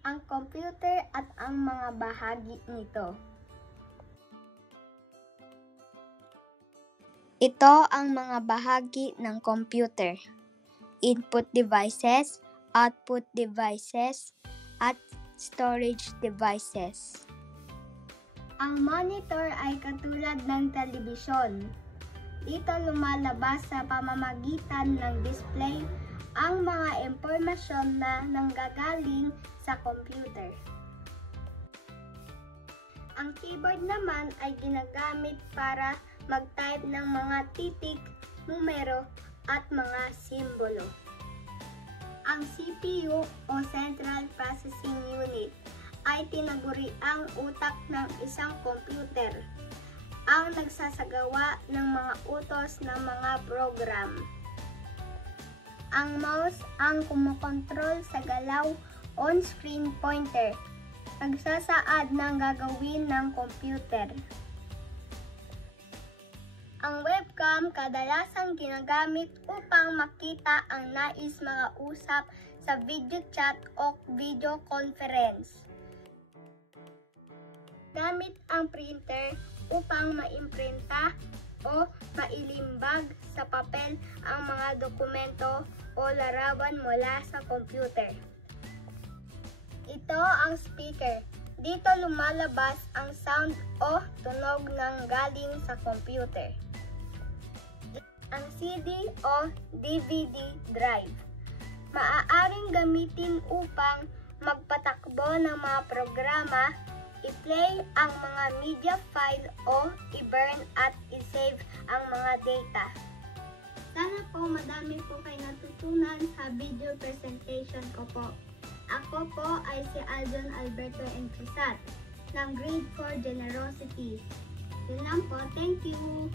ang computer at ang mga bahagi nito. Ito ang mga bahagi ng computer: input devices, output devices, at storage devices. Ang monitor ay katulad ng telebisyon. Dito lumalabas sa pamamagitan ng display ang mga impormasyon na nanggagaling sa computer. Ang keyboard naman ay ginagamit para mag-type ng mga titik, numero, at mga simbolo. Ang CPU o Central Processing Unit ay tinaguriang utak ng isang computer, ang nagsasagawa ng mga utos ng mga program. Ang mouse ang kumokontrol sa galaw on-screen pointer, nagsasaad ng gagawin ng computer. Ang webcam kadalasang ginagamit upang makita ang nais mga usap sa video chat o video conference. Gamit ang printer upang maimprinta o mailimbag sa papel ang mga dokumento o larawan mula sa computer. Ito ang speaker. Dito lumalabas ang sound o tunog ng galing sa computer. Ang CD o DVD drive. Maaaring gamitin upang magpatakbo ng mga programa, i-play ang mga media file o i-burn at i-save ang mga data. Sana po madami po kayo natutunan sa video presentation ko po. Ako po ay si Aljon Alberto Encrisat ng Grade 4 Generosity. Yun lang po. Thank you!